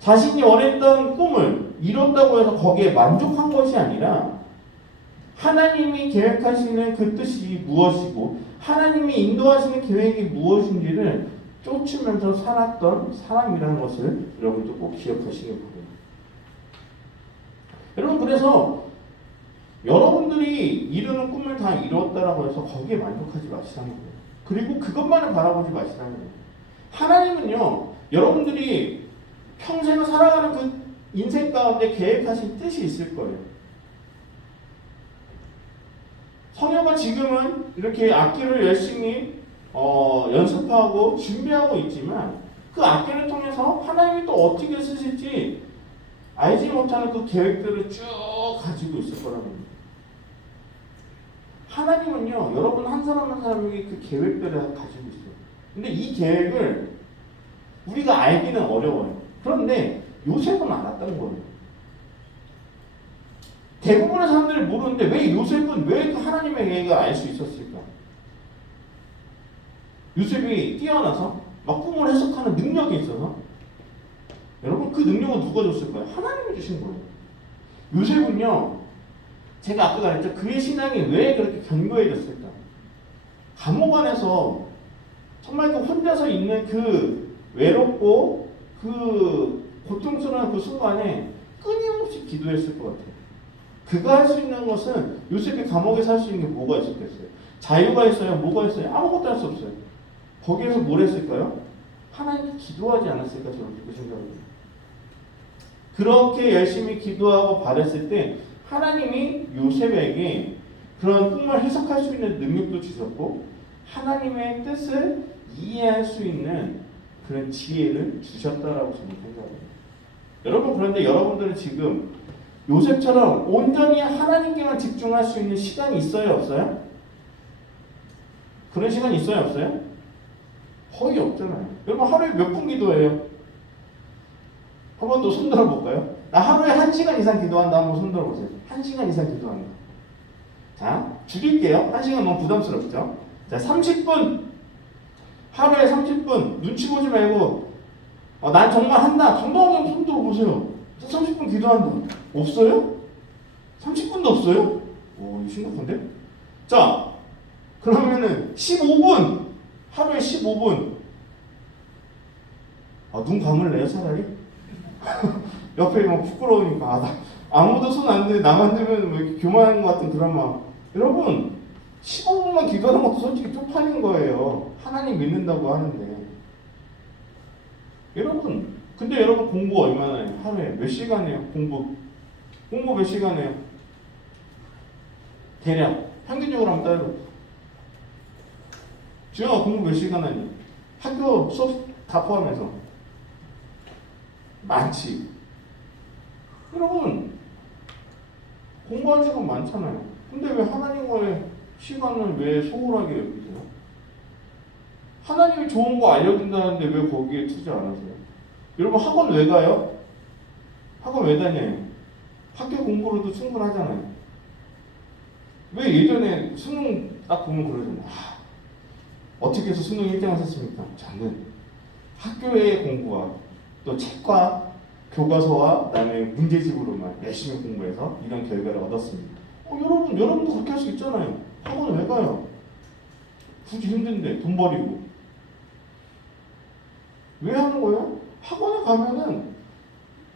자신이 원했던 꿈을 이뤘다고 해서 거기에 만족한 것이 아니라 하나님이 계획하시는 그 뜻이 무엇이고 하나님이 인도하시는 계획이 무엇인지를 쫓으면서 살았던 사람이라는 것을 여러분도 꼭 기억하시기 바랍니다. 여러분, 그래서 여러분들이 이루는 꿈을 다 이루었다라고 해서 거기에 만족하지 마시라는 거예요. 그리고 그것만을 바라보지 마시라는 거예요. 하나님은요, 여러분들이 평생을 살아가는 그 인생 가운데 계획하신 뜻이 있을 거예요. 성녀가 지금은 이렇게 악기를 열심히 연습하고 준비하고 있지만 그 악기를 통해서 하나님이 또 어떻게 쓰실지 알지 못하는 그 계획들을 쭉 가지고 있을 거라는 겁니다. 하나님은요, 여러분 한 사람 한 사람에게 그 계획들을 가지고 있어요. 근데 이 계획을 우리가 알기는 어려워요. 그런데 요셉은 알았던 거예요. 대부분의 사람들이 모르는데 왜 요셉은 왜 그 하나님의 계획을 알 수 있었을까? 요셉이 뛰어나서 막 꿈을 해석하는 능력이 있어서 여러분 그 능력은 누가 줬을까요? 하나님이 주신 거예요. 요셉은요, 제가 아까 말했죠. 그의 신앙이 왜 그렇게 견고해졌을까? 감옥 안에서 정말 그 혼자서 있는 그 외롭고 그 고통스러운 그 순간에 끊임없이 기도했을 것 같아요. 그가 할 수 있는 것은 요셉이 감옥에 살 수 있는 게 뭐가 있었겠어요? 자유가 있어요? 뭐가 있어요? 아무것도 할 수 없어요. 거기에서 뭘 했을까요? 하나님께 기도하지 않았을까? 저는 그렇게 생각합니다. 그렇게 열심히 기도하고 바랬을 때 하나님이 요셉에게 그런 꿈을 해석할 수 있는 능력도 주셨고 하나님의 뜻을 이해할 수 있는 그런 지혜를 주셨다라고 저는 생각합니다. 여러분, 그런데 여러분들은 지금 요셉처럼 온전히 하나님께만 집중할 수 있는 시간이 있어요, 없어요? 그런 시간이 있어요, 없어요? 거의 없잖아요. 여러분 하루에 몇 분 기도해요? 한 번 더 손 들어볼까요? 나 하루에 1시간 이상 기도한다. 한번 손 들어보세요. 1시간 이상 기도한다. 자, 줄일게요. 1시간 너무 부담스럽죠? 자, 30분. 하루에 30분. 눈치 보지 말고 난 정말 한다. 정당하게 손 들어보세요. 30분 기도한다. 없어요? 30분도 없어요? 오, 심각한데? 자, 그러면은 15분. 하루에 15분. 눈 감을래요, 차라리? 옆에 막 부끄러우니까 아무도 손 안 대, 나만 들면 왜 이렇게 교만한 것 같은 그런 마음. 여러분 15분만 기도하는 것도 솔직히 쪽팔린 거예요. 하나님 믿는다고 하는데. 여러분, 근데 여러분 공부 얼마나 해요? 하루에 몇 시간 해요? 공부 몇 시간 해요? 대략 평균적으로 한번 따져볼게요. 주영아 공부 몇 시간 하니? 학교 수업 다 포함해서 많지. 여러분 공부할 시간 많잖아요. 근데 왜 하나님과의 시간을 왜 소홀하게 여기세요? 하나님이 좋은 거 알려준다는데 왜 거기에 투자 안 하세요? 여러분 학원 왜 가요? 학원 왜 다녀요? 학교 공부로도 충분하잖아요. 왜 예전에 수능 딱 보면 그러잖아요. 어떻게 해서 수능 1등 하셨습니까? 저는 학교의 공부와 또 책과 교과서와 그다음에 문제집으로만 열심히 공부해서 이런 결과를 얻었습니다. 여러분도 그렇게 할 수 있잖아요. 학원 왜 가요? 굳이 힘든데 돈 버리고. 왜 하는 거예요? 학원에 가면은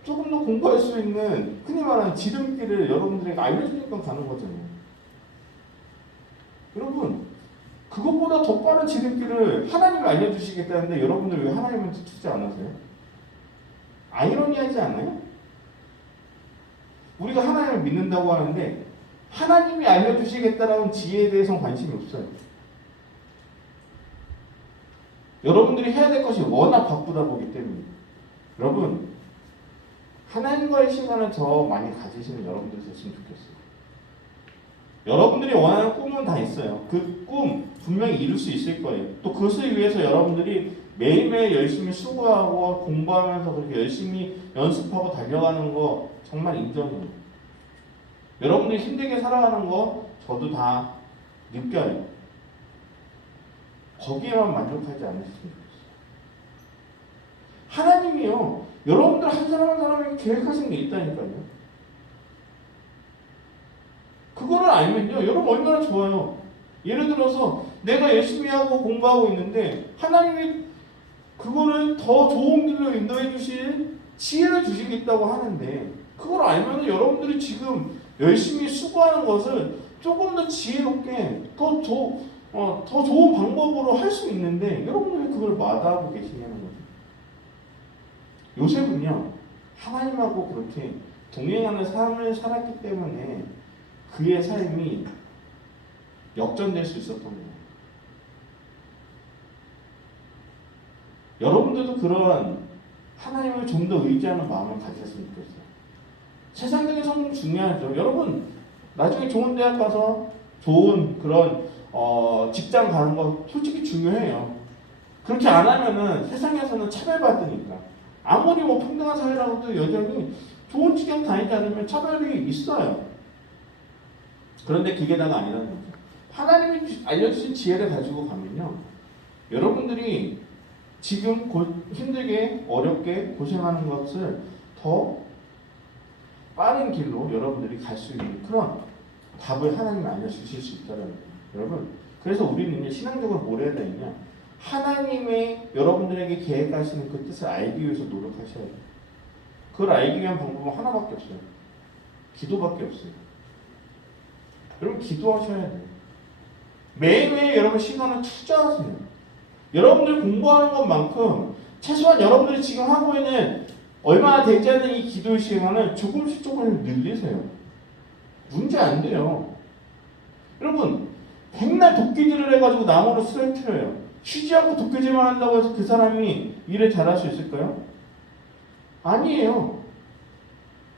조금 더 공부할 수 있는 흔히 말하는 지름길을 여러분들에게 알려주니까 가는 거잖아요. 여러분, 그것보다 더 빠른 지름길을 하나님이 알려주시겠다는데 여러분들 왜 하나님한테 투자 안 하세요? 아이러니하지 않아요? 우리가 하나님을 믿는다고 하는데 하나님이 알려주시겠다라는 지혜에 대해서는 관심이 없어요. 여러분들이 해야 될 것이 워낙 바쁘다 보기 때문에. 여러분, 하나님과의 시간을 더 많이 가지시는 여러분들이 됐으면 좋겠어요. 여러분들이 원하는 꿈은 다 있어요. 그 꿈 분명히 이룰 수 있을 거예요. 또 그것을 위해서 여러분들이 매일매일 열심히 수고하고 공부하면서 그렇게 열심히 연습하고 달려가는 거 정말 인정해요. 여러분들이 힘들게 살아가는 거 저도 다 느껴요. 거기에만 만족하지 않으시면 좋겠어요. 하나님이요, 여러분들 한 사람 한 사람이 계획하신 게 있다니까요. 그거를 알면요, 여러분 얼마나 좋아요. 예를 들어서 내가 열심히 하고 공부하고 있는데 하나님이 그거를 더 좋은 길로 인도해 주실 지혜를 주시겠다고 하는데, 그걸 알면 여러분들이 지금 열심히 수고하는 것을 조금 더 지혜롭게 더 좋은 방법으로 할 수 있는데 여러분들이 그걸 마다하고 계시냐는 거죠. 요셉은요, 하나님하고 그렇게 동행하는 삶을 살았기 때문에 그의 삶이 역전될 수 있었던 거예요. 여러분들도 그런 하나님을 좀 더 의지하는 마음을 가졌으면 좋겠어요. 세상적인 성공 중요하죠. 여러분 나중에 좋은 대학 가서 좋은 그런 직장 가는 거 솔직히 중요해요. 그렇게 안 하면은 세상에서는 차별받으니까. 아무리 뭐 평등한 사회라고도 여전히 좋은 직장 다니지 않으면 차별이 있어요. 그런데 그게 다가 아니라는 거죠. 하나님이 알려주신 지혜를 가지고 가면요, 여러분들이 지금 힘들게 어렵게 고생하는 것을 더 빠른 길로 여러분들이 갈 수 있는 그런 답을 하나님이 알려주실 수 있다는 거예요. 여러분, 그래서 우리는 이제 신앙적으로 뭘 해야 되느냐, 하나님의 여러분들에게 계획하시는 그 뜻을 알기 위해서 노력하셔야 돼요. 그걸 알기 위한 방법은 하나밖에 없어요. 기도밖에 없어요. 여러분 기도하셔야 돼요. 매일매일 여러분 시간을 투자하세요. 여러분들 공부하는 것만큼 최소한 여러분들이 지금 하고 있는 얼마나 되지 않는 이 기도의 시간을 조금씩 늘리세요. 문제 안 돼요. 여러분 백날 도끼질을 해가지고 나무로 쓰러뜨려요. 쉬지 않고 도끼질만 한다고 해서 그 사람이 일을 잘할 수 있을까요? 아니에요.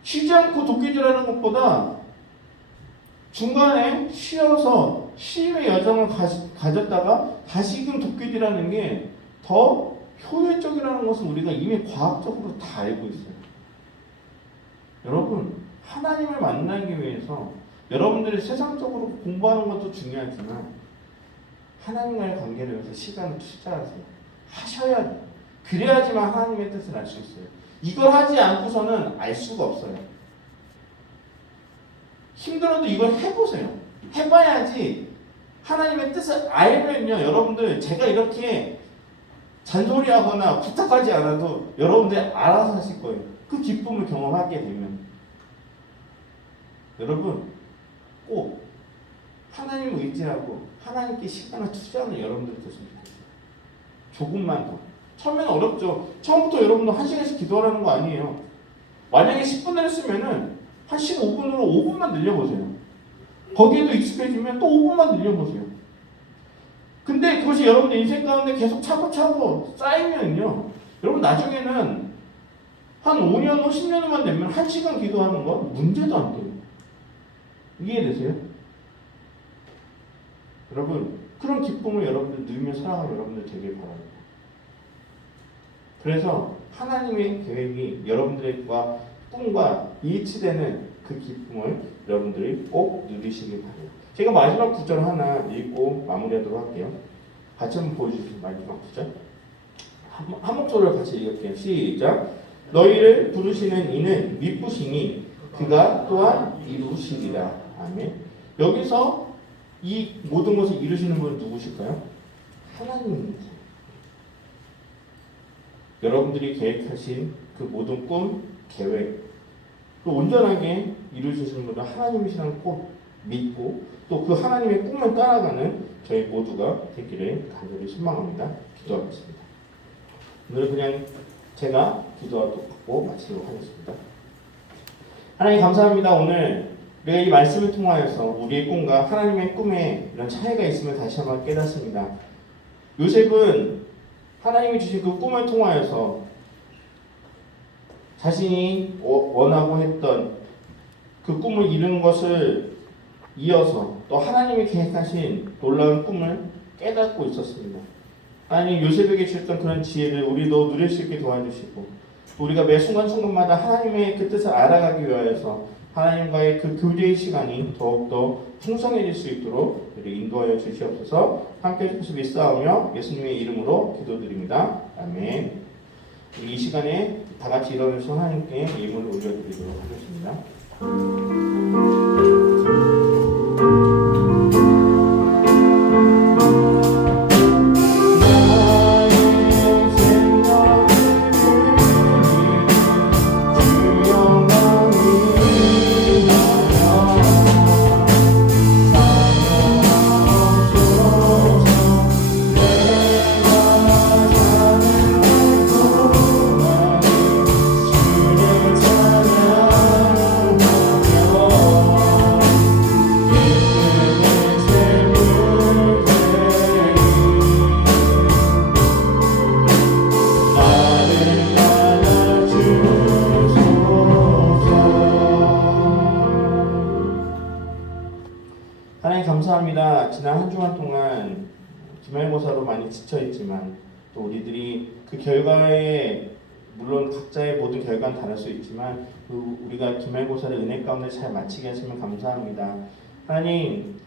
쉬지 않고 도끼질하는 것보다 중간에 쉬어서 쉼의 여정을 가졌다가 다시금 도끼질하는 게 더 효율적이라는 것을 우리가 이미 과학적으로 다 알고 있어요. 여러분, 하나님을 만나기 위해서 여러분들이 세상적으로 공부하는 것도 중요하지만 하나님과의 관계를 위해서 시간을 투자하세요. 하셔야 돼요. 그래야지만 하나님의 뜻을 알 수 있어요. 이걸 하지 않고서는 알 수가 없어요. 힘들어도 이걸 해보세요. 해봐야지 하나님의 뜻을 알면요, 여러분들 제가 이렇게 잔소리하거나 부탁하지 않아도 여러분들이 알아서 하실 거예요. 그 기쁨을 경험하게 되면. 여러분 꼭 하나님을 의지하고 하나님께 시간을 투자하는 여러분들이 됐으면 좋겠어요. 조금만 더. 처음에는 어렵죠. 처음부터 여러분들 1시간씩 기도하라는 거 아니에요. 만약에 10분을 했으면은 한 15분으로 5분만 늘려보세요. 거기에도 익숙해지면 또 5분만 늘려보세요. 근데 그것이 여러분들 인생 가운데 계속 차고차고 쌓이면요, 여러분 나중에는 한 5년 후 10년 후만 되면 1시간 기도하는 건 문제도 안 돼요. 이해되세요? 여러분 그런 기쁨을 여러분들 누리며 살아가는 여러분들 되길 바랍니다. 그래서 하나님의 계획이 여러분들과 꿈과 일치되는 그 기쁨을 여러분들이 꼭 누리시길 바래요. 제가 마지막 구절 하나 읽고 마무리하도록 할게요. 같이 한번 보여주세요. 마지막 구절. 한 목소리로 같이 읽을게요. 시작. 너희를 부르시는 이는 미쁘시니 그가 또한 이루시리라. 아멘. 여기서 이 모든 것을 이루시는 분은 누구실까요? 하나님입니다. 여러분들이 계획하신 그 모든 꿈, 계획, 또 온전하게 이루어지시는 분은 하나님이시라는 꼭 믿고 또 그 하나님의 꿈을 따라가는 저희 모두가 되기를 간절히 소망합니다. 기도하겠습니다. 오늘 그냥 제가 기도하고 마치도록 하겠습니다. 하나님 감사합니다. 오늘 우리가 이 말씀을 통하여서 우리의 꿈과 하나님의 꿈에 이런 차이가 있음을 다시 한번 깨닫습니다. 요셉은 하나님이 주신 그 꿈을 통하여서 자신이 원하고 했던 그 꿈을 이루는 것을 이어서 또 하나님이 계획하신 놀라운 꿈을 깨닫고 있었습니다. 하나님 요셉에게 주셨던 그런 지혜를 우리도 누릴 수 있게 도와주시고 우리가 매 순간순간마다 하나님의 그 뜻을 알아가기 위하여서 하나님과의 그 교제의 시간이 더욱더 풍성해질 수 있도록 우리 인도하여 주시옵소서. 함께 해주셔서 믿사오며 예수님의 이름으로 기도드립니다. 아멘. 이 시간에 다 같이 일어나서 하나님께 예물을 올려드리도록 하겠습니다. 하나님 감사합니다. 지난 한 주간 동안 기말고사로 많이 지쳐있지만 또 우리들이 그 결과에 물론 각자의 모든 결과는 다를 수 있지만 우리가 기말고사를 은혜 가운데 잘 마치게 하시면 감사합니다. 하나님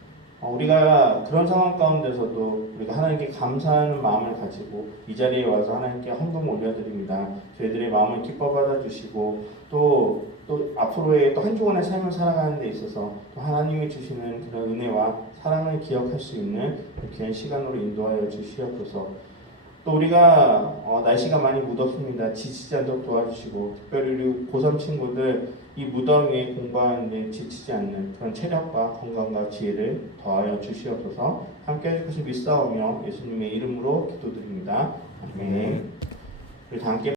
우리가 그런 상황 가운데서도 우리가 하나님께 감사하는 마음을 가지고 이 자리에 와서 하나님께 헌금 올려드립니다. 저희들의 마음을 기뻐 받아주시고 또 앞으로의 또 한 주간의 삶을 살아가는 데 있어서 또 하나님이 주시는 그런 은혜와 사랑을 기억할 수 있는 귀한 시간으로 인도하여 주시옵소서. 또 우리가 날씨가 많이 무덥습니다. 지치지 않도록 도와주시고 특별히 우리 고3 친구들 이 무더위에 공부하는데 지치지 않는 그런 체력과 건강과 지혜를 더하여 주시옵소서. 함께 해줄 것을 믿사오며 예수님의 이름으로 기도드립니다. 아멘. 우리 다 함께